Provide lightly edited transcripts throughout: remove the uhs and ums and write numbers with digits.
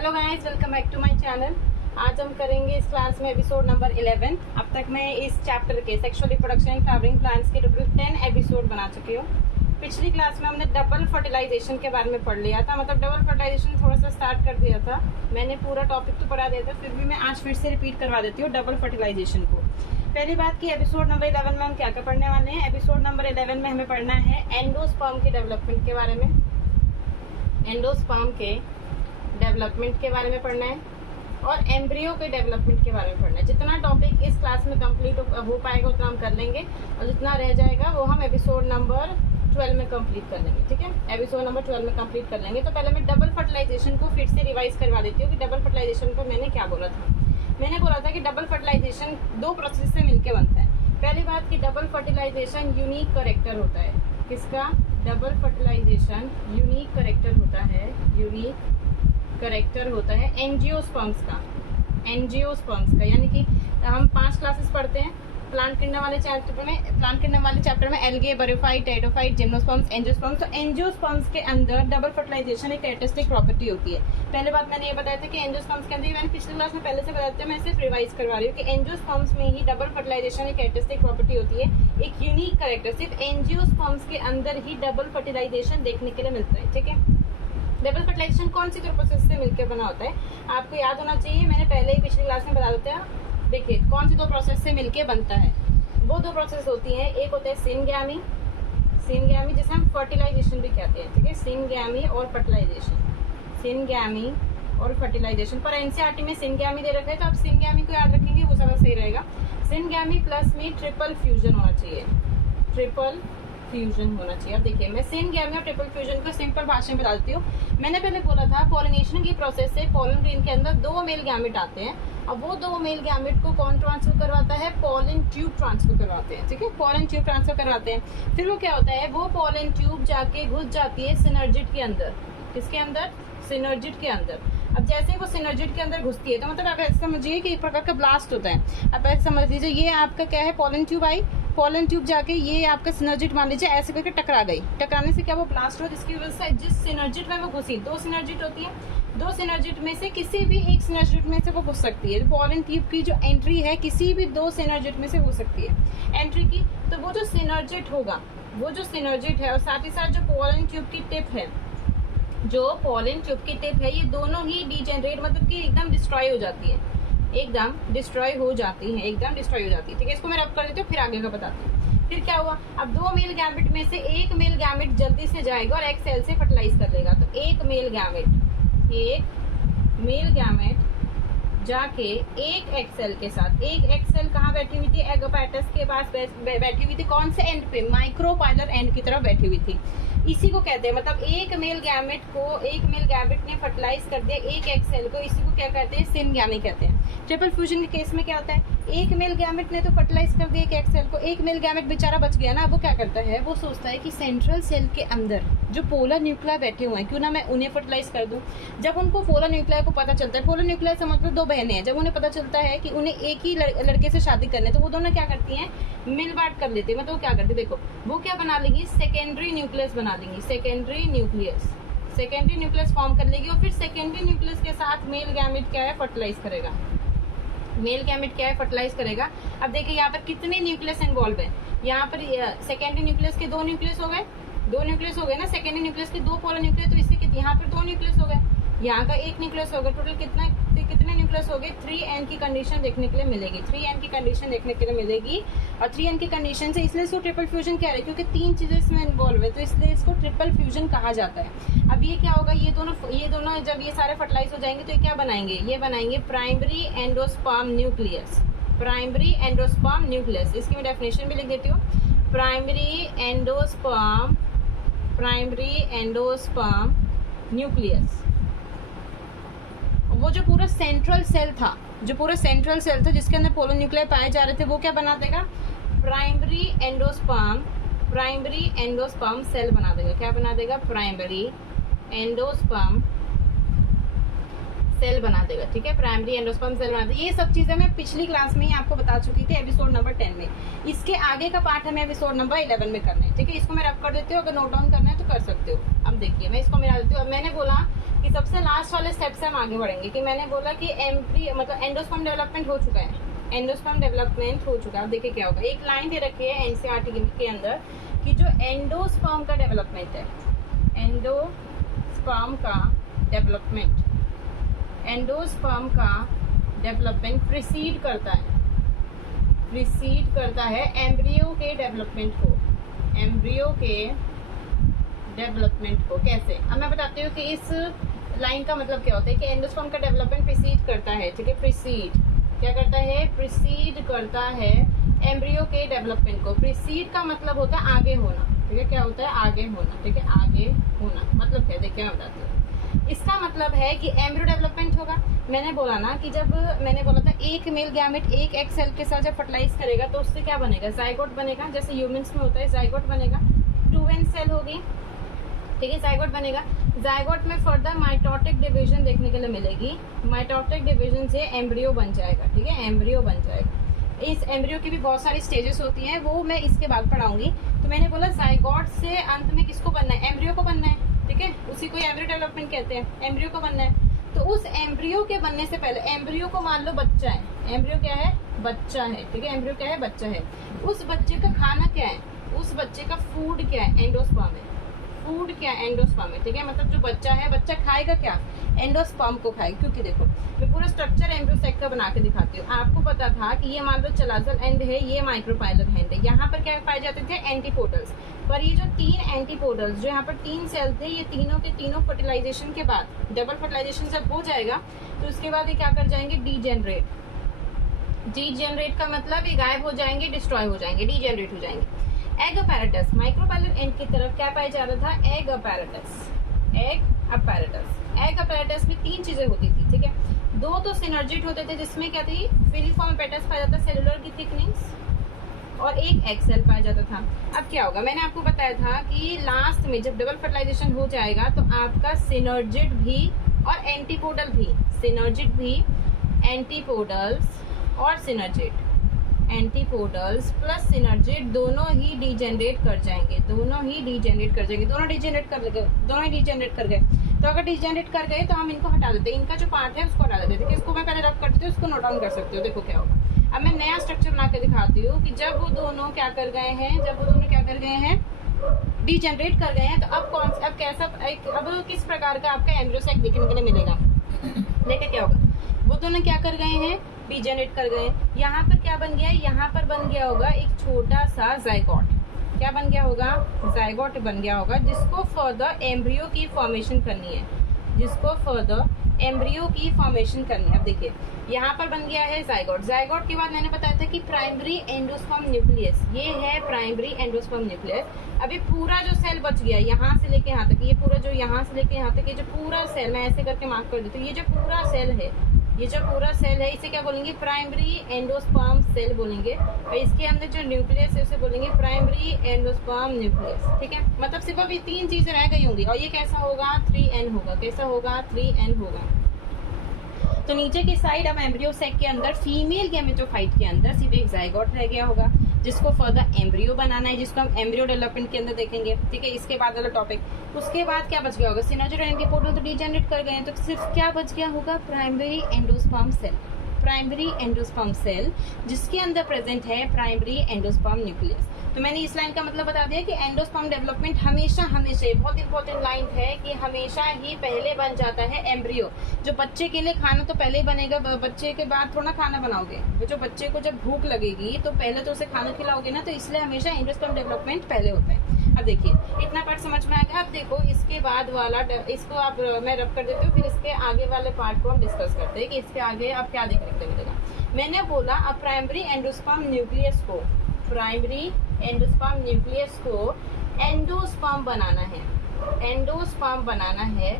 Hello guys, welcome back to my channel. आज हम करेंगे इस क्लास में एपिसोड नंबर 11। अब तक मैं इस चैप्टर के sexual reproduction and flowering plants के टोटल 10 एपिसोड बना चुकी हूँ। पिछली क्लास में हमने डबल फर्टिलाइजेशन के बारे में पढ़ लिया था, मतलब डबल फर्टिलाइजेशन थोड़ा सा स्टार्ट कर दिया था। मैंने पूरा टॉपिक तो पढ़ा दिया था, फिर भी मैं आज फिर से रिपीट करवा देती हूँ डबल फर्टिलाइजेशन को। पहली बात की एपिसोड नंबर 11 में हम क्या क्या पढ़ने वाले हैं। एपिसोड नंबर 11 में हमें पढ़ना है एंडोस्पर्म के डेवलपमेंट के बारे में। एंडोस्पर्म के डेवलपमेंट के बारे में पढ़ना है और एम्ब्रियो के डेवलपमेंट के बारे में पढ़ना है। जितना टॉपिक इस क्लास में कंप्लीट हो पाएगा उतना हम कर लेंगे और जितना रह जाएगा वो हम एपिसोड नंबर 12 में कंप्लीट कर लेंगे। ठीक है, एपिसोड नंबर 12 में कंप्लीट कर लेंगे। तो पहले मैं डबल फर्टिलाइजेशन को फिर से रिवाइज करवा देती हूँ कि डबल फर्टिलाइजेशन पर मैंने क्या बोला था। मैंने बोला था कि डबल फर्टिलाइजेशन दो प्रोसेस से मिलकर बनता है। पहली बात कि डबल फर्टिलाइजेशन यूनिक करेक्टर होता है। किसका? डबल फर्टिलाइजेशन यूनिक करेक्टर होता है। यूनिक करेक्टर होता है एंजियोस्पर्म्स का। एंजियोस्पर्म्स का यानी कि हम 5 क्लासेस पढ़ते हैं प्लांट किंगडम वाले चैप्टर में एल्गे, बरियोफाइट, टेरिडोफाइट, जिम्नोस्पर्म्स, एंजियोस्पर्म्स। तो एंजियोस्पर्म्स के अंदर डबल फर्टिलाइजेशन एक कैरेक्टरिस्टिक प्रॉपर्टी होती है। पहले बात मैंने ये बताया था कि एंजियोस्पर्म्स के अंदर, मैंने पिछली क्लास में पहले से बताया था, मैं सिर्फ रिवाइज करवा रही हूँ कि एंजियोस्पर्म्स में ही डबल फर्टिलाइजेशन एक कैरेक्टरिस्टिक प्रॉपर्टी होती है। एक यूनिक कैरेक्टर सिर्फ एंजियोस्पर्म्स के अंदर ही डबल फर्टिलाइजेशन देखने के लिए मिलता है। ठीक है, डबल फर्टिलाइजेशन कौन सी दो प्रोसेस से मिलकर बना होता है आपको याद होना चाहिए। मैंने पहले ही पिछली क्लास में बता देता है। देखिए कौन सी दो प्रोसेस से मिलकर बनता है। वो दो प्रोसेस होती हैं, एक होता है सिनगैमी जिसे हम फर्टिलाइजेशन भी कहते हैं। ठीक है, सिनगैमी और फर्टिलाइजेशन। सिनगैमी और फर्टिलाइजेशन पर एनसीईआरटी में सिनगैमी दे रखा है, तो आप सिनगैमी को याद रखेंगे, वो ज़्यादा सही रहेगा। सिनगैमी प्लस में ट्रिपल फ्यूजन होना चाहिए। ट्रिपल फ्यूजन होना चाहिए। अब देखिए मैं सिनगैमी और ट्रिपल फ्यूजन को सिंपल भाषा में बता देती हूँ। मैंने पहले बोला था पॉलिनेशन की प्रोसेस से पॉलन ग्रेन के अंदर 2 मेल गैमेट आते हैं। अब वो 2 मेल गैमेट को कौन ट्रांसफर करवाता है? पॉलन ट्यूब ट्रांसफर करवाते हैं। ठीक है, पॉलन ट्यूब ट्रांसफर करवाते हैं। फिर वो क्या होता है, वो पॉलन ट्यूब जाके घुस जाती है सिनर्जिड के अंदर। किसके अंदर? सिनर्जिड के अंदर। अब जैसे ही वो सिनर्जिड के अंदर घुसती है तो मतलब आप ऐसा समझिए कि एक प्रकार का ब्लास्ट होता है। अब ऐसे समझ लीजिए ये आपका क्या है, पॉलन ट्यूब आई, पॉलन ट्यूब जाके ये आपका सिनर्जिड मान लीजिए ऐसे करके टकरा गई। टकराने से क्या वो ब्लास्ट हुआ, जिसकी वजह से जिस सिनर्जिड में वो घुसी, 2 सिनर्जिड होती है, 2 सिनर्जिड में से किसी भी एक सिनर्जिड में से वो घुस सकती है। पॉलन ट्यूब की जो एंट्री है किसी भी 2 सिनर्जिड में से हो सकती है एंट्री की। तो वो जो सिनर्जिड होगा, वो जो सिनर्जिड है और साथ ही साथ जो पॉलन ट्यूब की टिप है, जो पॉलन ट्यूब की टिप है, ये दोनों ही डिजेनरेट मतलब कि एकदम डिस्ट्रॉय हो जाती है। एकदम डिस्ट्रॉय हो जाती है। ठीक है, इसको मैं रब कर देती हूँ, फिर आगे का बताती हूँ। फिर क्या हुआ, अब 2 मेल गैमेट में से एक मेल गैमेट जल्दी से जाएगा और एक सेल से फर्टिलाइज कर लेगा। तो एक मेल गैमेट जाके एक एग सेल के साथ, एक एग सेल कहाँ बैठी हुई थी? एग अपैटस के पास बैठी हुई थी। कौन से एंड पे? माइक्रोपाइलर एंड की तरफ बैठी हुई थी। इसी को कहते हैं, मतलब एक मेल गैमेट ने फर्टिलाइज कर दिया एक एग सेल को, इसी को क्या कहते हैं? सिनगैमी कहते हैं। ट्रिपल फ्यूजन के केस में क्या होता है, एक मेल गैमेट ने तो फर्टिलाइज कर दिया एक एग सेल को, एक मेल गैमेट बेचारा बच गया ना। वो क्या करता है, वो सोचता है कि सेंट्रल सेल के अंदर जो पोलर न्यूक्लियाई बैठे हुए हैं, क्यों ना मैं उन्हें फर्टिलाइज कर दूं। जब उनको पोलर न्यूक्लियाई को पता चलता है, पोलर न्यूक्लियाई से मतलब 2 बहनें हैं, जब उन्हें पता चलता है कि उन्हें एक ही लड़के से शादी करनी है, तो वो दोनों क्या करती हैं, मिल बांट कर लेती है। मतलब वो क्या करती है, देखो वो क्या बना लेगी, सेकेंडरी न्यूक्लियस बना लेंगी। सेकेंडरी न्यूक्लियस फॉर्म कर लेगी और फिर सेकेंडरी न्यूक्लियस के साथ मेल गैमेट क्या है, फर्टिलाइज करेगा। अब देखिए यहाँ पर कितने न्यूक्लियस इन्वॉल्व है। यहाँ पर सेकेंडरी न्यूक्लियस के 2 न्यूक्लियस हो गए ना। सेकेंडरी न्यूक्लियस के 2 पोलर न्यूक्लियस, तो इससे यहाँ पर 2 न्यूक्लियस हो गए, यहाँ का 1 न्यूक्लियस हो गया। टोटल कितने न्यूक्लियस हो गए? 3n की कंडीशन देखने के लिए मिलेगी। 3n की कंडीशन देखने के लिए मिलेगी और 3n की कंडीशन से इसलिए इसको ट्रिपल फ्यूजन कह रहे हैं, क्योंकि 3 चीजें इसमें इन्वॉल्व है, तो इसलिए इसको ट्रिपल फ्यूजन कहा जाता है। अब ये क्या होगा, ये दोनों जब ये सारे फर्टिलाइज हो जाएंगे तो ये क्या बनाएंगे, ये बनाएंगे प्राइमरी एंडोस्पर्म न्यूक्लियस। इसकी मैं डेफिनेशन भी लिख देती हूँ। Primary endosperm nucleus. वो जो पूरा सेंट्रल सेल था जिसके अंदर पोलर न्यूक्लियाई पाए जा रहे थे, वो क्या बना देगा, प्राइमरी एंडोस्पर्म सेल बना देगा। क्या बना देगा? प्राइमरी एंडोस्पर्म सेल बना देगा। ठीक है, प्राइमरी एंडोस्पर्म सेल बना देगा। ये सब चीजें मैं पिछली क्लास में ही आपको बता चुकी थी, एपिसोड नंबर 10 में। इसके आगे का पार्ट हमें एपिसोड नंबर 11 में करना है। ठीक है, इसको मैं रब कर देती हूँ, अगर नोट डाउन करना है तो कर सकते हो। अब देखिए मैं इसको मिला देती हूँ। अब मैंने बोला कि सबसे लास्ट लास्ट वाले स्टेप से हम आगे बढ़ेंगे कि मैंने बोला कि मतलब एंडोस्पर्म डेवलपमेंट हो चुका है, एंडोस्पर्म डेवलपमेंट हो चुका है। अब देखिए क्या होगा, एक लाइन दे रखी है एनसीईआरटी के अंदर कि जो एंडोस्पर्म का डेवलपमेंट है, एंडोस्पर्म का डेवलपमेंट, एंडोस्पर्म का डेवलपमेंट प्रीसीड करता है एम्ब्रियो के डेवलपमेंट को, एम्ब्रियो के डेवलपमेंट को। कैसे, अब मैं बताती हूँ कि इस लाइन का मतलब क्या होता है कि एंडोस्पर्म का डेवलपमेंट प्रीसीड करता है, ठीक है। प्रीसीड क्या करता है, प्रीसीड करता है एम्ब्रियो के डेवलपमेंट को। प्रीसीड का मतलब होता है आगे होना, ठीक है। क्या होता है, आगे होना, ठीक है, आगे होना। मतलब क्या, देखिए मैं बताती हूँ। इसका मतलब है कि एम्ब्रियो डेवलपमेंट होगा। मैंने बोला ना कि जब मैंने बोला था एक मेल गैमेट एक एग सेल के साथ जब फर्टिलाइज करेगा तो उससे क्या बनेगा, जाइगोट बनेगा। जैसे ह्यूमंस में होता है जाइगोट बनेगा, 2n सेल होगी, ठीक है, जाइगोट बनेगा। जाइगोट में फर्दर माइटोटिक डिवीजन देखने के लिए मिलेगी, माइटोटिक डिवीजन से एम्ब्रियो बन जाएगा, ठीक है, एम्ब्रियो बन जाएगा। इस एम्ब्रियो की भी बहुत सारी स्टेजेस होती हैं, वो मैं इसके बाद पढ़ाऊंगी। तो मैंने बोला जाइगोट से अंत में किसको बनना है, एम्ब्रियो को बनना है, ठीक है, उसी को एम्ब्रियो डेवलपमेंट कहते हैं, एम्ब्रियो को बनना है। तो उस एम्ब्रियो के बनने से पहले, एम्ब्रियो को मान लो बच्चा है, एम्ब्रियो क्या है, बच्चा है, ठीक है, एम्ब्रियो क्या है, बच्चा है। उस बच्चे का खाना क्या है, उस बच्चे का फूड क्या है, एंडोस्पर्म है। फूड क्या है, एंडोस्पर्म है, ठीक है। मतलब जो बच्चा है, बच्चा खाएगा क्या, एंडोस्पर्म को खाएगा। क्योंकि देखो मैं पूरा स्ट्रक्चर एम्ब्रियोसेक का बना के दिखाती हूँ। आपको पता था कि ये मान लो चलाजल एंड है, ये माइक्रोपाइलर एंड है। यहाँ पर क्या पाए जाते थे, एंटीपोडल्स। पर ये जो 3 एंटीपोडल्स, जो यहाँ पर 3 सेल थे, ये तीनों के तीनों फर्टिलाइजेशन के बाद, डबल फर्टिलाइजेशन जब हो जाएगा तो उसके बाद ये क्या कर जाएंगे, डीजेनरेट। डीजेनरेट का मतलब ये गायब हो जाएंगे, डिस्ट्रॉय हो जाएंगे, डीजेनरेट हो जाएंगे। एग अपैरेटस, माइक्रोपाइलर एंड की तरफ क्या पाया जा रहा था, egg apparatus, egg apparatus. Egg apparatus में 3 चीजें होती थी, ठीक है। 2 तो सिनर्जिड होते थे, जिसमें क्या थी, फिलिफॉर्म अपैरेटस पाया जाता, सेलुलर की थिकनिंग्स, और एक एग सेल पाया जाता था। अब क्या होगा, मैंने आपको बताया था कि लास्ट में जब डबल फर्टिलाइजेशन हो जाएगा तो आपका सिनर्जिड भी और एंटीपोडल भी, सिनर्जिड भी, एंटीपोडल्स और सिनर्जिड, एंटीपोडल्स प्लस सिनर्जिड दोनों ही डीजेनरेट कर जाएंगे, दोनों ही डीजेनरेट कर जाएंगे, दोनों डीजेनरेट कर गए। तो अगर डीजेनरेट कर गए तो हम इनको हटा देते, इनका जो पार्ट है उसको हटा देते थे। इसको मैं पहले रब करती हूँ, उसको नोट डाउन कर सकती हो। देखो क्या होगा, अब मैं नया स्ट्रक्चर बना के दिखाती हूँ कि जब वो दोनों क्या कर गए हैं, डीजेनरेट कर गए हैं, तो अब कैसा, अब किस प्रकार का आपका एम्ब्रियोसेक देखने के लिए मिलेगा। देखिए क्या होगा, वो दोनों क्या कर गए हैं, डीजेनरेट कर गए। यहाँ पर क्या बन गया है, यहाँ पर बन गया होगा एक छोटा सा जाइगोट। क्या बन गया होगा, जाइगोट बन गया होगा, जिसको फर्दर एम्ब्रियो की फॉर्मेशन करनी है, जिसको फर्दर एम्ब्रियो की फॉर्मेशन करनी है। अब देखिए यहाँ पर बन गया है जाइगोट। जाइगोट के बाद मैंने बताया था कि प्राइमरी एंडोस्पर्म न्यूक्लियस, ये है प्राइमरी एंडोस्पर्म न्यूक्लियस। अभी पूरा जो सेल बच गया यहाँ से लेके यहाँ तक, ये पूरा जो यहाँ से लेके यहाँ तक, ये जो पूरा सेल, मैं ऐसे करके मार्क कर देती हूँ, ये जो पूरा सेल है, ये जो पूरा सेल है, इसे क्या बोलेंगे, प्राइमरी एंडोस्पर्म सेल बोलेंगे। और इसके अंदर जो न्यूक्लियस है उसे बोलेंगे प्राइमरी एंडोस्पर्म न्यूक्लियस, ठीक है। मतलब सिर्फ अभी 3 चीजें रह गई होंगी, और ये कैसा होगा, 3n होगा। कैसा होगा, 3n होगा। तो नीचे की साइड अब एम्ब्रियोसेक के अंदर फीमेल गैमेटोफाइट के अंदर सिर्फ एक जाइगोट रह गया होगा, जिसको फर्दर एम्ब्रियो बनाना है, जिसको हम एम्ब्रियो डेवलपमेंट के अंदर देखेंगे, ठीक है। इसके बाद वाला टॉपिक, उसके बाद क्या बच गया होगा, सिनर्जिड और एंटीपोडल तो डीजेनरेट कर गए हैं, तो सिर्फ क्या बच गया होगा, primary endosperm cell, primary endosperm cell, जिसके अंदर प्रेजेंट है प्राइमरी एंडोस्पर्म न्यूक्लियस। तो मैंने इस लाइन का मतलब बता दिया कि एंडोस्पर्म डेवलपमेंट हमेशा बहुत इंपॉर्टेंट लाइन है कि हमेशा ही पहले बन जाता है एम्ब्रियो। जो बच्चे के लिए खाना तो पहले ही बनेगा, बच्चे के बाद थोड़ा खाना बनाओगे। जो बच्चे को जब भूख लगेगी तो पहले तो उसे खाना खिलाओगे ना, तो इसलिए हमेशा एंडोस्पर्म डेवलपमेंट पहले होता है। अब देखिए इतना पार्ट समझ में आ गया। अब देखो इसके बाद वाला, इसको आप मैं रब कर देती हूँ, फिर इसके आगे वाले पार्ट को हम डिस्कस करते हैं कि इसके आगे अब क्या देखने को मिलेगा। मैंने बोला अब प्राइमरी एंडोस्पर्म न्यूक्लियस को, प्राइमरी एंडोस्पर्म न्यूक्लियस को एंडोस्पर्म बनाना है, एंडोस्पर्म बनाना है,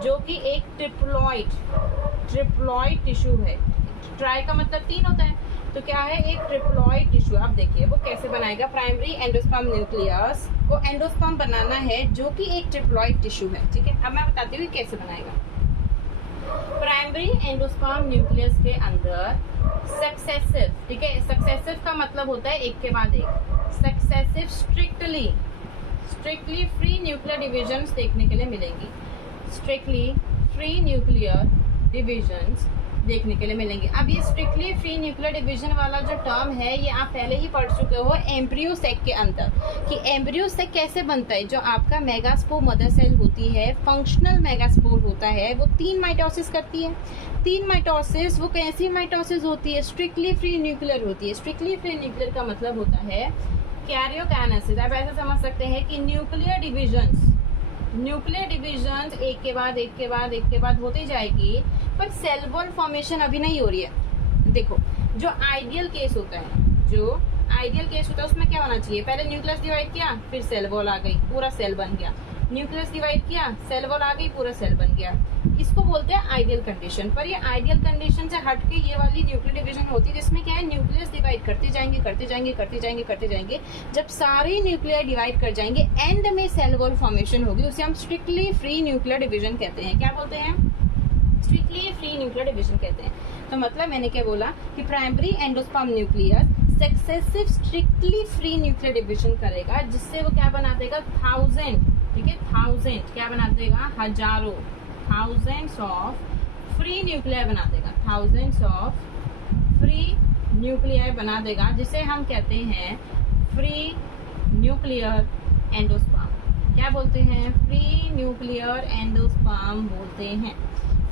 जो कि एक ट्रिप्लॉइड टिश्यू है। ट्राई का मतलब 3 होता है, तो क्या है, एक ट्रिप्लॉइड टिश्यू। अब देखिए वो कैसे बनाएगा, प्राइमरी एंडोस्पर्म न्यूक्लियस को एंडोस्पर्म बनाना है जो कि एक ट्रिप्लॉइड टिश्यू है, ठीक है। अब मैं बताती हूँ कैसे बनाएगा। प्राइमरी एंडोस्पर्म न्यूक्लियस के अंदर सक्सेसिव, ठीक है, सक्सेसिव का मतलब होता है एक के बाद एक, successive strictly free nuclear divisions देखने के लिए मिलेंगी, स्ट्रिक्टली फ्री न्यूक्लियर डिविजन्स देखने के लिए मिलेंगे। अब ये स्ट्रिक्टली फ्री न्यूक्लियर डिवीजन वाला जो टर्म है ये आप पहले ही पढ़ चुके हो एम्ब्रियो सेक के अंदर, कि एम्ब्रियो सेक कैसे बनता है। जो आपका मेगास्पोर मदर सेल होती है, फंक्शनल मेगास्पोर होता है, वो 3 माइटोसिस करती है। 3 माइटोसिस वो कैसी माइटोसिस होती है? स्ट्रिक्टली फ्री न्यूक्लियर होती है। स्ट्रिक्टली फ्री न्यूक्लियर का मतलब होता है कैरियोकाइनेसिस। आप ऐसा समझ सकते हैं कि न्यूक्लियर डिविजन्स एक के बाद एक के बाद एक के बाद होती जाएगी, पर सेल वॉल फॉर्मेशन अभी नहीं हो रही है। देखो, जो आइडियल केस होता है उसमें क्या होना चाहिए? पहले न्यूक्लियस डिवाइड किया, फिर सेल वॉल आ गई, पूरा सेल बन गया। न्यूक्लियस डिवाइड किया, सेल वॉल आ गई, पूरा सेल बन गया। इसको बोलते हैं आइडियल कंडीशन। पर ये आइडियल कंडीशन से हट के ये वाली न्यूक्लियर डिवीजन होती है जिसमें क्या है, न्यूक्लियस डिवाइड करते जाएंगे। जब सारे न्यूक्लियर डिवाइड कर जाएंगे, एंड में सेल वॉल फॉर्मेशन होगी, उसे हम स्ट्रिक्टली फ्री न्यूक्लियर डिवीजन कहते हैं। क्या बोलते हैं? स्ट्रिक्टली फ्री न्यूक्लियर डिवीजन कहते हैं। तो मतलब मैंने क्या बोला कि primary endosperm nucleus successive strictly free nuclear division करेगा, जिससे वो क्या बना देगा? 1000, ठीक है, 1000 क्या बना देगा? हजारों, थाउजेंड्स ऑफ फ्री न्यूक्लियर बना देगा, थाउजेंड्स ऑफ फ्री न्यूक्लियर बना देगा, जिसे हम कहते हैं फ्री न्यूक्लियर एंडोस्पर्म। क्या बोलते हैं? फ्री न्यूक्लियर एंडोस्पर्म बोलते हैं।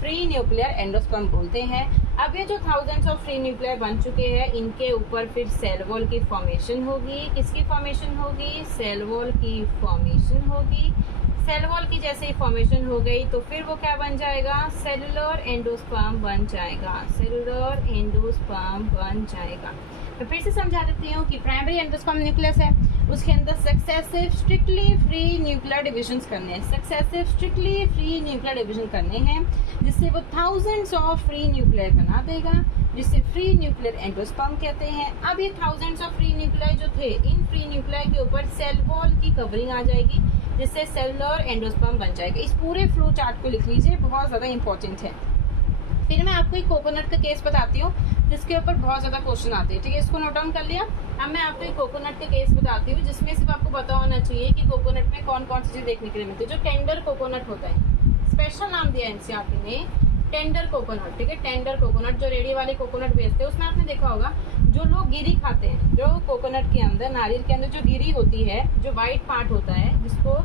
फ्री न्यूक्लियर एंडोस्पर्म बोलते हैं। अब ये जो थाउजेंड्स ऑफ फ्री न्यूक्लियर बन चुके हैं, इनके ऊपर फिर सेल वॉल की फॉर्मेशन होगी। किसकी फॉर्मेशन होगी? सेल वॉल की फॉर्मेशन होगी। सेल वॉल की जैसे ही फॉर्मेशन हो गई तो फिर वो क्या बन जाएगा? सेलुलर एंडोस्पर्म बन जाएगा। सेलुलर एंडोस्पर्म बन जाएगा। तो फिर से समझा देती हूँ कि प्राइमरी एंडोस्पर्म न्यूक्लियस है, उसके अंदर successive strictly free nuclear divisions करने हैं, successive strictly free nuclear division करने हैं, जिससे वो थाउजेंड्स ऑफ फ्री न्यूक्लियर बना देगा, जिसे फ्री न्यूक्लियर एंडोस्पर्म कहते हैं। अब ये थाउजेंड्स ऑफ फ्री न्यूक्लियर जो थे, इन फ्री न्यूक्लियर के ऊपर सेल वॉल की कवरिंग आ जाएगी, जिससे सेलुलर एंडोस्पर्म बन जाएगा। इस पूरे फ्लो चार्ट को लिख लीजिए, बहुत ज्यादा इंपॉर्टेंट है। फिर मैं आपको एक कोकोनट का केस बताती हूँ जिसके ऊपर बहुत ज्यादा क्वेश्चन आते हैं, ठीक है, इसको नोट डाउन कर लिया। अब मैं आपको एक कोकोनट का केस बताती हूँ जिसमें सिर्फ आपको पता होना चाहिए कि कोकोनट में कौन कौन सी चीज देखने के लिए मिलती है। जो टेंडर कोकोनट होता है, स्पेशल नाम दिया एनसीईआरटी ने टेंडर कोकोनट, ठीक है, टेंडर कोकोनट। जो रेडी वाले कोकोनट बेचते हैं उसमें आपने देखा होगा जो लोग गिरी खाते हैं, जो कोकोनट के अंदर, नारियल के अंदर जो गिरी होती है, जो व्हाइट पार्ट होता है, जिसको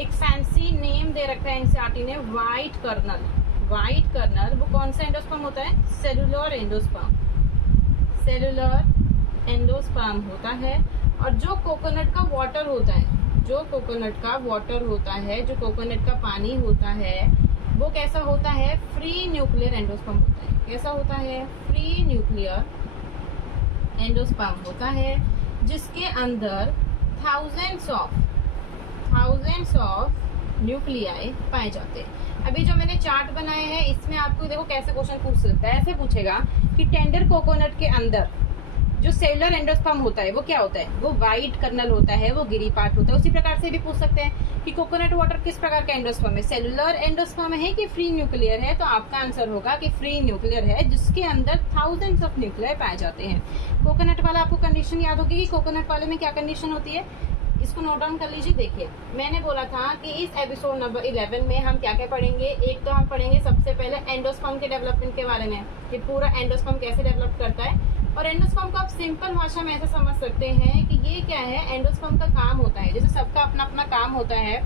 एक फैंसी नेम दे रखा है एनसीईआरटी ने, व्हाइट कर्नल। व्हाइट कर्नल वो कौन सा एंडोस्पर्म होता है? Cellular endosperm. सेलुलर एंडोस्पर्म होता है। और जो कोकोनट का वाटर होता है, जो कोकोनट का वाटर होता है, जो कोकोनट का पानी होता है, वो कैसा होता है? फ्री न्यूक्लियर एंडोस्पर्म होता है। कैसा होता है? फ्री न्यूक्लियर एंडोस्पर्म होता है, जिसके अंदर थाउजेंड्स ऑफ न्यूक्लियाई पाए जाते हैं। अभी जो मैंने चार्ट बनाए हैं इसमें आपको देखो कैसे क्वेश्चन पूछ सकता है। ऐसे पूछेगा कि टेंडर कोकोनट के अंदर जो सेलुलर एंडोस्पर्म होता है वो क्या होता है? वो व्हाइट कर्नल होता है, वो गिरी पार्ट होता है। उसी प्रकार से भी पूछ सकते हैं कि कोकोनट वाटर किस प्रकार का एंडोस्पर्म है, सेलुलर एंडोस्पर्म है कि फ्री न्यूक्लियर है? तो आपका आंसर होगा कि फ्री न्यूक्लियर है, जिसके अंदर थाउजेंड्स ऑफ न्यूक्लियर पाए जाते हैं। कोकोनट वाला आपको कंडीशन याद होगी कि कोकोनट वाले में क्या कंडीशन होती है, इसको नोट डाउन कर लीजिए। देखिए, मैंने बोला था कि इस एपिसोड नंबर 11 में हम क्या क्या पढ़ेंगे। एक तो हम पढ़ेंगे सबसे पहले एंडोस्पर्म के डेवलपमेंट के बारे में, कि पूरा एंडोस्पर्म कैसे डेवलप करता है। और एंडोस्पर्म को आप सिंपल भाषा में ऐसा समझ सकते हैं कि ये क्या है, एंडोस्पर्म का काम होता है। जैसे सबका अपना अपना काम होता है,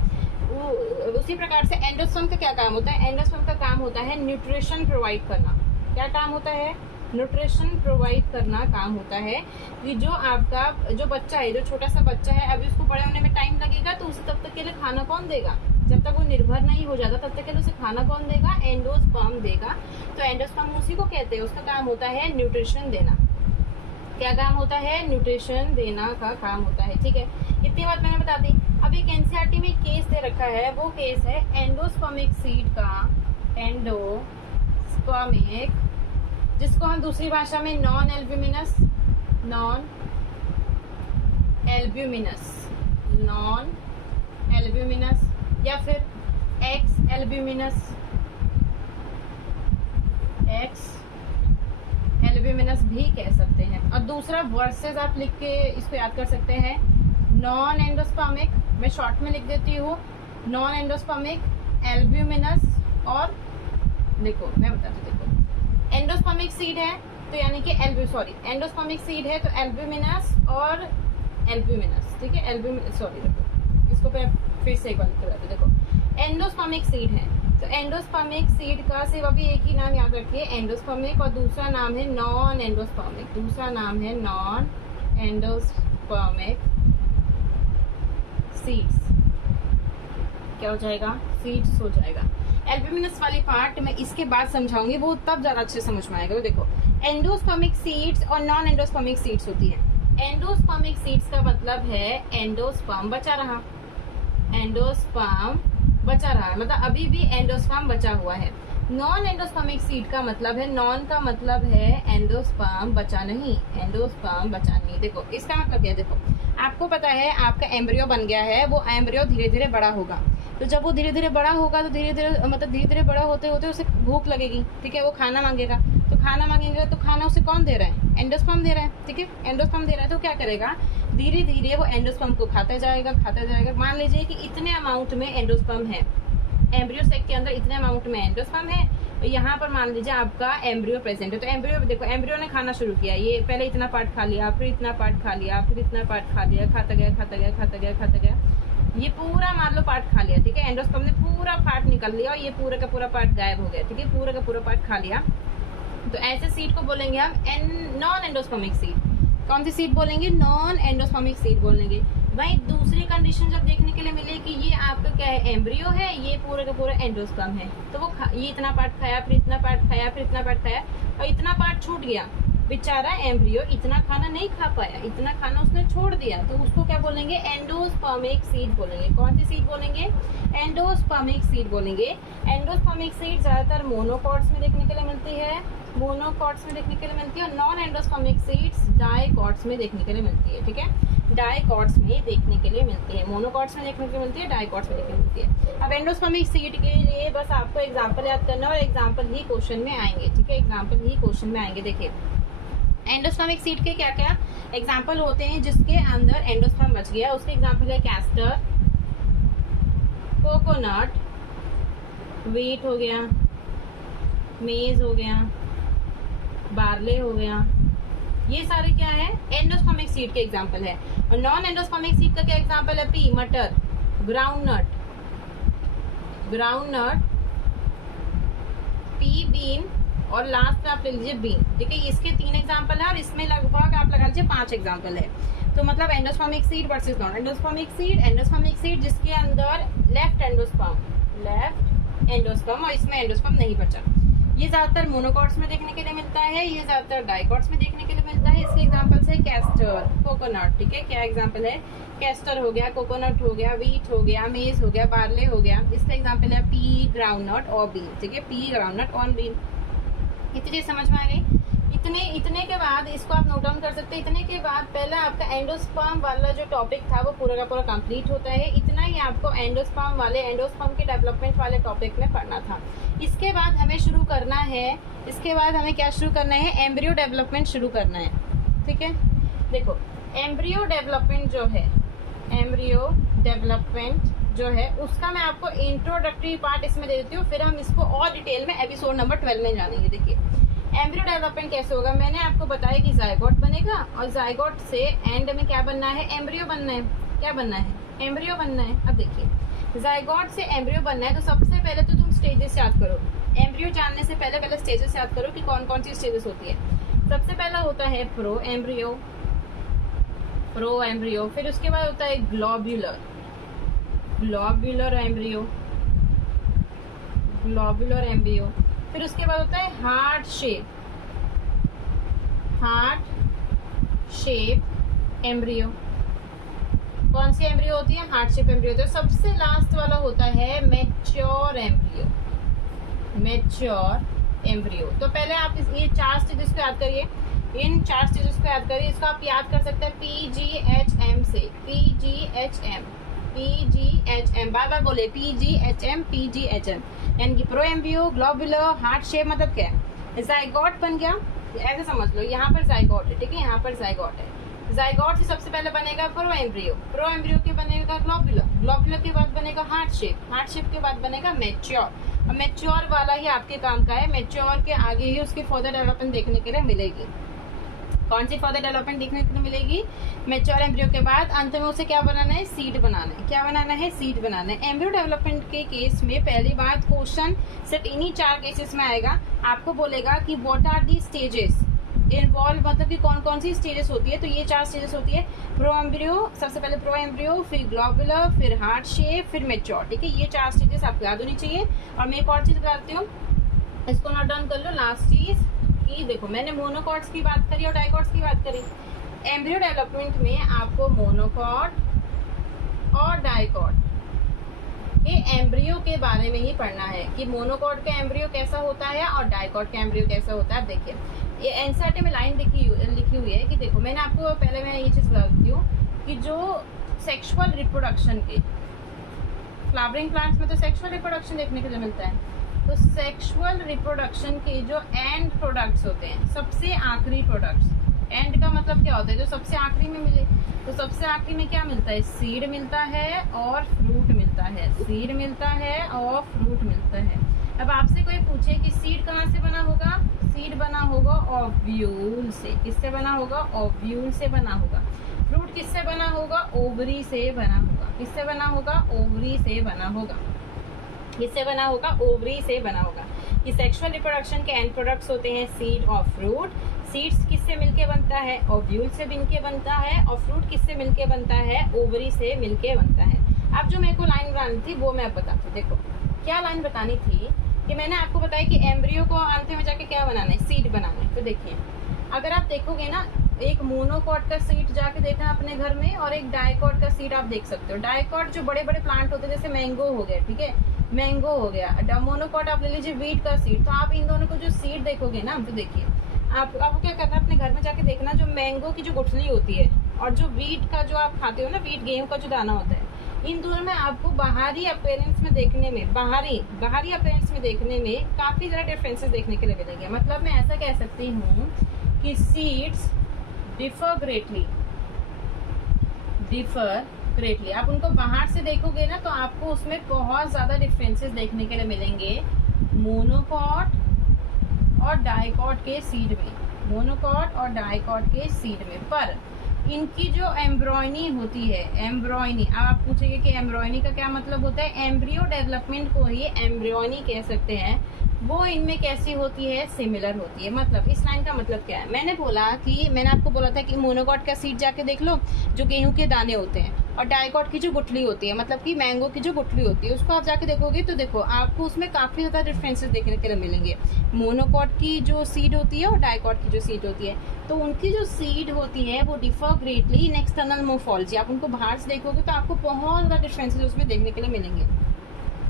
उसी प्रकार से एंडोस्पर्म का क्या काम होता है? एंडोस्पर्म का काम होता है न्यूट्रिशन प्रोवाइड करना। क्या काम होता है? न्यूट्रिशन प्रोवाइड करना काम होता है। कि जो आपका जो बच्चा है, जो छोटा सा बच्चा है, अभी उसको बड़े होने में टाइम लगेगा, तो उसे तब तक के लिए खाना कौन देगा? जब तक वो निर्भर नहीं हो जाता तब तक के लिए उसे खाना कौन देगा? एंडोस्पर्म देगा। तो एंडोस्पर्म उसी को कहते हैं, उसका काम होता है न्यूट्रिशन देना। क्या काम होता है? न्यूट्रिशन देना का काम होता है, ठीक है। इतनी बात मैंने बता दी। अब एक एनसीईआरटी में केस दे रखा है, वो केस है एंडोस्पर्मिक सीड का, एंडोस्पर्मिक, जिसको हम दूसरी भाषा में नॉन एल्ब्यूमिनस या फिर एक्स एल्ब्यूमिनस भी कह सकते हैं। और दूसरा वर्सेस आप लिख के इसको याद कर सकते हैं, नॉन एंडोस्पर्मिक, मैं शॉर्ट में लिख देती हूँ, नॉन एंडोस्पर्मिक, एल्ब्यूमिनस और देखो मैं बताती हूँ, देखो एंडोस्पर्मिक सीड है तो यानी कि एंडोस्पर्मिक सीड है तो एल्ब्यूमिनस और एल्ब्यूमिनस, ठीक है, देखो इसको फिर से एक बार लिख के देखो एंडोस्पर्मिक सीड है तो एंडोस्पर्मिक सीड का सिर्फ अभी एक ही नाम याद रखिए, एंडोस्पर्मिक, और दूसरा नाम है नॉन एंडोस्पर्मिक, दूसरा नाम है नॉन एंडोस्पर्मिक सीड्स। क्या हो जाएगा? सीड्स हो जाएगा। एल्ब्यूमिनस वाली पार्ट मैं इसके बाद समझाऊंगी, वो तब ज्यादा अच्छे समझ में आएगा। देखो एंडोस्पर्मिक सीड्स और नॉन एंडोस्पर्मिक सीड्स होती है। एंडोस्पर्मिक सीड्स का मतलब है एंडोस्पर्म बचा रहा, एंडोस्पर्म बचा रहा है, मतलब अभी भी एंडोस्पर्म बचा हुआ है। नॉन एंडोस्पर्मिक सीड का मतलब है, नॉन का मतलब है एंडोस्पर्म बचा नहीं, एंडोस्पर्म बचा नहीं। देखो इसका मतलब क्या है, देखो आपको पता है आपका एम्ब्रियो बन गया है, वो एम्ब्रियो धीरे धीरे बड़ा होगा, तो जब वो धीरे धीरे बड़ा होगा तो धीरे धीरे बड़ा होते होते उसे भूख लगेगी, ठीक है, वो खाना मांगेगा, तो खाना मांगेगा तो खाना उसे कौन दे रहा है? एंडोस्पर्म दे रहा है, ठीक है, एंडोस्पर्म दे रहा है, तो क्या करेगा? धीरे धीरे वो एंडोस्पर्म को खाता जाएगा। मान लीजिए कि इतने अमाउंट में एंडोस्पर्म है, एम्ब्रियो सेक के अंदर इतने अमाउंट में एंडोस्पर्म है, तो यहाँ पर मान लीजिए आपका एम्ब्रियो प्रेजेंट है, तो एम्ब्रियो देखो, एम्ब्रियो ने खाना शुरू किया, ये पहले इतना पार्ट खा लिया, फिर इतना पार्ट खा लिया, फिर इतना पार्ट खा लिया, खाता गया, ये पूरा मान लो पार्ट खा लिया, ठीक है, एंडोस्पर्म ने पूरा पार्ट निकल लिया और ये पूरा का पूरा पार्ट गायब हो गया, ठीक है, पूरा का पूरा पार्ट खा लिया। तो ऐसे सीड को बोलेंगे हम नॉन एंडोस्पर्मिक सीड। कौन सी सीड बोलेंगे? नॉन एंडोस्पर्मिक सीड बोलेंगे। वही दूसरी कंडीशन जब देखने के लिए मिले कि ये आपका क्या है, एम्ब्रियो है, ये पूरा का पूरा एंडोस्पर्म है, तो वो ये इतना पार्ट खाया, फिर इतना पार्ट खाया, फिर इतना पार्ट खाया, और इतना पार्ट छूट गया, बेचारा एम्ब्रियो इतना खाना नहीं खा पाया, इतना खाना उसने छोड़ दिया, तो उसको क्या बोलेंगे? एंडोस्पर्मिक सीड बोलेंगे। कौन सी सीड बोलेंगे? एंडोस्पर्मिक सीड बोलेंगे। एंडोस्पर्मिक सीड ज्यादातर मोनोकॉट्स में देखने के लिए मिलती है, मोनोकॉट्स में देखने के लिए मिलती है, और नॉन एंडोस्पर्मिक सीड्स डाइकॉट्स में देखने के लिए मिलती है, ठीक है, डाइकॉट्स में देखने के लिए मिलती है, मोनोकॉट्स में देखने के लिए मिलती है, डाइकॉट्स में देखने के लिए मिलती है। अब एंडोस्पर्मिक सीड के लिए बस आपको एग्जांपल याद करना और एग्जांपल ही क्वेश्चन में आएंगे, ठीक है, एग्जांपल ही क्वेश्चन में आएंगे। देखिए एंडोस्पर्मिक सीड के क्या क्या एग्जांपल होते हैं जिसके अंदर एंडोस्पर्म बच गया, उसके एग्जांपल है कैस्टर, कोकोनट, व्हीट हो गया, मेज हो गया, बार्ले हो गया, ये सारे क्या है? एंडोस्पर्मिक सीड के एग्जांपल है। और नॉन एंडोस्पर्मिक सीड का क्या एग्जांपल है? पी, मटर, ग्राउंडनट, पी, बीन, और लास्ट में आप ले लीजिए बीन, ठीक है, इसके 3 एग्जांपल है और इसमें लगभग आप लगा लीजिए 5 एग्जांपल है। तो मतलब endospermic seed versus non endospermic seed जिसके अंदर लेफ्ट एंडोस्पर्म और इसमें एंडोस्पर्म नहीं बचा, ये ज्यादातर मोनोकॉट्स में देखने के लिए मिलता है, ये ज्यादातर डाइकॉट्स में देखने के लिए मिलता है। इसके एग्जांपल्स है कैस्टर, कोकोनट, ठीक है, क्या एग्जांपल है? कैस्टर हो गया, कोकोनट हो गया, व्हीट हो गया, मेज हो गया, बार्ले हो गया। इसका एग्जांपल है पी, ग्राउंडनट और बीन, ठीक है, पी, ग्राउंडनट और बीन। इतनी चीज समझ में आ गई? इतने के बाद इसको आप नोट डाउन कर सकते हैं। इतने के बाद पहला आपका एंडोस्पर्म वाला जो टॉपिक था वो पूरा का पूरा कंप्लीट होता है। इतना ही आपको एंडोस्पर्म के डेवलपमेंट वाले टॉपिक में पढ़ना था। इसके बाद हमें शुरू करना है, क्या शुरू करना है? एम्ब्रियो डेवलपमेंट शुरू करना है, ठीक है। देखो एम्ब्रियो डेवलपमेंट जो है उसका मैं आपको इंट्रोडक्टरी पार्ट इसमें दे देती हूँ, फिर हम इसको और डिटेल में एपिसोड नंबर 12 में जानेंगे। देखिए एम्ब्रियो डेवलपमेंट कैसे होगा, मैंने आपको बताया कि जायगोट बनेगा और जायगोट से एंड में क्या बनना है? एम्ब्रियो बनना है। क्या बनना है? एम्ब्रियो बनना है। अब देखिए जायगोट से एम्ब्रियो बनना है तो सबसे पहले तो तुम स्टेजेस याद करो। एम्ब्रियो जानने से पहले स्टेजेस याद करो कि कौन कौन सी स्टेजेस होती है। सबसे पहला होता है प्रो एम्ब्रियो, फिर उसके बाद होता है ग्लोब्यूलर एम्ब्रियो, फिर उसके बाद होता है हार्ट शेप एम्ब्रियो। कौन सी एम्ब्रियो होती है? हार्ट शेप एम्ब्रियो होती है। सबसे लास्ट वाला होता है मैच्योर एम्ब्रियो। तो पहले आप ये 4 स्टेजेस को याद करिए, इन 4 स्टेजेस को याद करिए। इसको आप याद कर सकते हैं PGHM से, PGHM बार बोले, PGHM यानी कि pro embryo, globular, heart shape. मतलब क्या है? जायगोट बन गया, ऐसे समझ लो। यहाँ पर जायगोट है, ठीक है, यहाँ पर जायगोट है। जायगोट से सबसे पहले बनेगा प्रो एम्ब्रियो के बनेगा ग्लोब्यूलर के बाद बनेगा हार्ट शेप के बाद बनेगा मैच्योर और मैच्योर वाला ही आपके काम का है। मैच्योर के आगे ही उसकी फर्दर डेवलपमेंट देखने के लिए मिलेगी। कौन सी फर्दर डेवलपमेंट देखने को मिलेगी? मैच्योर एम्ब्रियो के बाद अंत में उसे क्या बनाना है? सीड बनाना है। क्या बनाना है? सीड बनाना है। एम्ब्रियो डेवलपमेंट के केस में पहली बात क्वेश्चन सिर्फ इन्हीं 4 केसेस में आएगा। आपको बोलेगा कि what are the stages involve, मतलब कि कौन कौन सी स्टेजेस होती है। तो ये 4 स्टेजेस होती है। प्रो एम्ब्रियो, सबसे पहले प्रो एम्ब्रियो, फिर ग्लोबुलर, फिर हार्ट शेप, फिर मैच्योर। ठीक है, ये 4 स्टेजेस आपको याद होनी चाहिए। और मैं एक और चीज बताती हूँ, इसको नोट डाउन कर लो। लास्ट चीज कि देखो, मैंने मोनोकॉट्स की बात करी और डाइकॉट्स की बात करी। एम्ब्रियो डेवलपमेंट में आपको मोनोकॉट और डाइकॉट ये एम्ब्रियो के बारे में ही पढ़ना है कि मोनोकॉट का एम्ब्रियो कैसा होता है और डाइकॉट का एम्ब्रियो कैसा होता है। देखिए, ये एनसीईआरटी में लाइन लिखी हुई है कि देखो, मैंने ये चीज बता देती हूँ कि जो सेक्सुअल रिप्रोडक्शन के फ्लावरिंग प्लांट्स में तो सेक्सुअल रिप्रोडक्शन देखने के लिए मिलता है। तो सेक्सुअल रिप्रोडक्शन के जो एंड प्रोडक्ट्स होते हैं, सबसे आखिरी प्रोडक्ट्स, एंड का मतलब क्या होता है? जो सबसे आखिरी में मिले। तो सबसे आखिरी में क्या मिलता है? सीड मिलता है और फ्रूट मिलता है। सीड मिलता है और फ्रूट मिलता है। अब आपसे कोई पूछे कि सीड कहाँ से बना होगा? सीड बना होगा ओव्यूल से। किससे बना होगा? ओव्यूल से बना होगा। फ्रूट किससे बना होगा? ओवरी से बना होगा। किससे बना होगा? ओवरी से बना होगा। किससे बना होगा? ओवरी से बना होगा। ये सेक्सुअल रिप्रोडक्शन के एंड प्रोडक्ट्स होते हैं सीड और फ्रूट। सीड्स किससे मिलके बनता है? ओव्यूल से मिलके बनता है। और फ्रूट किससे मिलके बनता है? ओवरी से मिलके बनता है। अब जो मेरे को लाइन बनानी थी वो मैं बताती हूँ। देखो, क्या लाइन बतानी थी कि मैंने आपको बताया कि एम्ब्रियो को अंत में जाके क्या बनाना है? सीड बनाना है। तो देखिए, अगर आप देखोगे ना, एक मोनोकॉट का सीड जाके देखना अपने घर में और एक डाइकॉट का सीड आप देख सकते हो। डाइकॉट जो बड़े बड़े प्लांट होते हैं, जैसे मैंगो हो गया, ठीक है, मैंगो हो गया। मोनोकॉट आप ले लीजिए वीट का सीड। तो आप इन दोनों को जो सीड देखोगे ना, तो देखिए, आपको क्या करना है? अपने घर में जाके देखना, जो मैंगो की जो गुठली होती है और जो वीट का जो आप खाते हो ना, वीट गेहूं का जो दाना होता है, इन दोनों में आपको बाहरी अपीयरेंस में देखने में, बाहरी अपीयरेंस में देखने में काफी ज्यादा डिफरेंसेस देखने के लिए मिलेंगे। मतलब मैं ऐसा कह सकती हूँ कि सीड्स डिफर ग्रेटली। आप उनको बाहर से देखोगे ना, तो आपको उसमें बहुत ज्यादा डिफरेंसेस देखने के लिए मिलेंगे मोनोकॉट और डाइकॉट के सीड में। मोनोकॉट और डाइकॉट के सीड में, पर इनकी जो एम्ब्रॉयनी होती है, एम्ब्रॉयनी, अब आप पूछेंगे कि एम्ब्रॉयनी का क्या मतलब होता है? एम्ब्रियो डेवलपमेंट को ही एम्ब्रॉयनी कह सकते हैं। वो इनमें कैसी होती है? सिमिलर होती है। मतलब इस लाइन का मतलब क्या है? मैंने आपको बोला था कि मोनोकॉट का सीड जाके देख लो, जो गेहूं के दाने होते हैं, और डाइकॉट की जो गुठली होती है, मतलब कि मैंगो की जो गुठली होती है, उसको आप जाके देखोगे तो देखो, आपको उसमें काफी ज्यादा डिफरेंसेस देखने के लिए मिलेंगे। मोनोकॉट की जो सीड होती है और डाइकॉट की जो सीड होती है, तो उनकी जो सीड होती है वो डिफर ग्रेटली इन एक्सटर्नल मोर्फोलॉजी। आप उनको बाहर से देखोगे तो आपको बहुत ज्यादा डिफरेंसेस उसमें देखने के लिए मिलेंगे।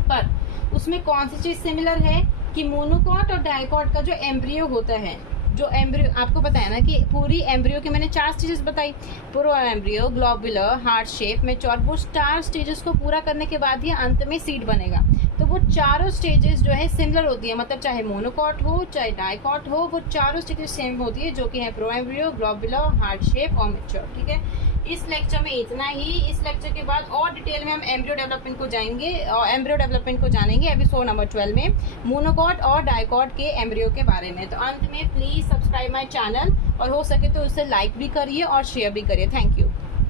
पर उसमें कौन सी चीज सिमिलर है कि मोनोकॉट और डाइकॉट का जो एम्ब्रियो होता है, जो एम्ब्रियो आपको बताया ना कि पूरी एम्ब्रियो के मैंने 4 स्टेजेस बताई, pro embryo, globular, heart shape, mature. वो 4 स्टेजेस को पूरा करने के बाद ही अंत में सीड बनेगा। तो वो चारों स्टेजेस जो है सिमिलर होती है। मतलब चाहे मोनोकॉट हो चाहे डाइकॉट हो, वो चारों स्टेजेस सेम होती है, जो कि है pro embryo, globular, heart shape और मैच्योर। ठीक है, इस लेक्चर में इतना ही। इस लेक्चर के बाद और डिटेल में हम एम्ब्रियो डेवलपमेंट को जानेंगे एपिसोड नंबर 12 में, मोनोकॉट और डाइकॉट के एम्ब्रियो के बारे में। तो अंत में प्लीज सब्सक्राइब माय चैनल, और हो सके तो उसे लाइक भी करिए और शेयर भी करिए। Thank you.